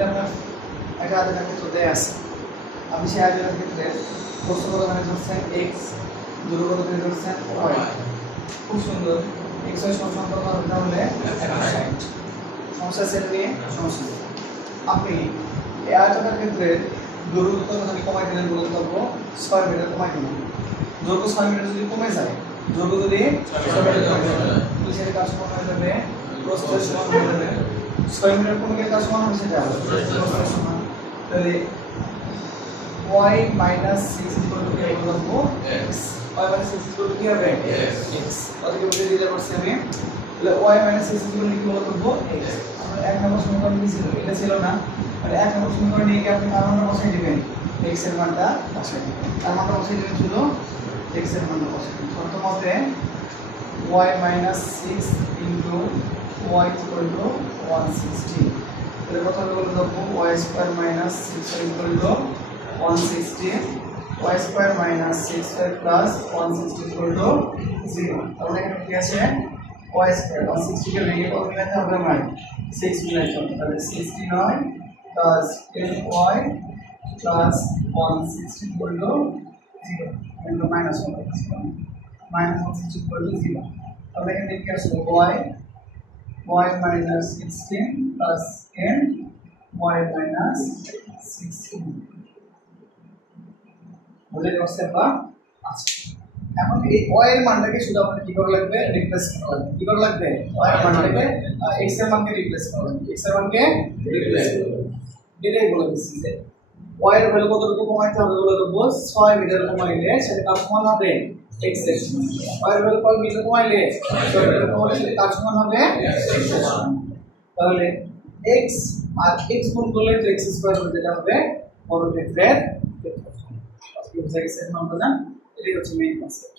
এটা আপনার একটা আয়তনের ক্ষেত্র দেয়া আছে। আপনি সেই আয়তনের ক্ষেত্রে প্রস্থ কত ধরে ধরছেন x, দৈর্ঘ্য কত ধরে ধরছেন y। খুব সুন্দর। x y সমান কত হবে তাহলে 160। সমস্যা আছে নিয়ে সমস্যা। আপনি এই আয়তনের ক্ষেত্রে দৈর্ঘ্য কত ধরে কমাই দিলেন বলে দেবো 6 মিটার কমাই দিলেন। দৈর্ঘ্য 6 মিটার যদি কমে যায়, দৈর্ঘ্য যদি 6 মিটার কমে যায় তাহলে সেটা কাজ সমান হয়ে যাবে প্রস্থ সমান হয়ে যাবে 6 মিটার কমে গেলে কাজ সমান হবে সেটা প্রস্থ সমান। তাহলে y minus 6 equal to কি বলবো x, y minus 6 equal to কি হবে x। ওদিকে বলে দিতে পারছি আমি। তাহলে y minus 6 equal to কি বলবো x। আমরা এক নম্বর সমীকরণ কি ছিল, এটা ছিল না। মানে এক নম্বর সমীকরণ নিয়ে কি আপনি কার মানটা বসাই দিবেন, x এর মানটা বসাই দিবেন। কার মানটা বসাই দিবেন শুধু x এর মানটা বসাই দিবেন। শর্ত মতে y minus 6 into y equal to 160। তাহলে প্রথমে বলে দেবো y square minus 6 equal to 160, y square minus 6y plus 160 equal to 0। তাহলে এখানে কি আছে y square 160 কে ভেঙে কত মিলাতে হবে আমার 6 মিলাতে হবে। তাহলে 69 plus 10y plus 160 equal to 0 and minus 1 minus 160 equal to 0। তাহলে এখানে কি আসবে y minus 16 plus 10 y minus 16 বুঝতে পারছেন বা আচ্ছা। এখন এই y এর মানটাকে শুধু আমাদের কি করা লাগবে, রিপ্লেস করা লাগবে। কি করা লাগবে, y এর মানটাকে x এর মানকে রিপ্লেস করা লাগবে। x এর মানকে রিপ্লেস করব। এটাই বলে দিচ্ছি যে y এর ভ্যালু কতটুকু কমাইতে হবে বলে দেব 6 মিটার কমাইলে সেটা কার সমান হবে x এর সমান। y এর ভ্যালু কত মিটার কমাইলে 6 মিটার কমাইলে সেটা কার সমান হবে x এর সমান। তাহলে x আর x গুণ করলে তো x স্কয়ার হবে, যেটা হবে বর্গক্ষেত্রের ক্ষেত্রফল। বুঝে গেছে এখন আমরা, এটাই হচ্ছে মেইন কনসেপ্ট।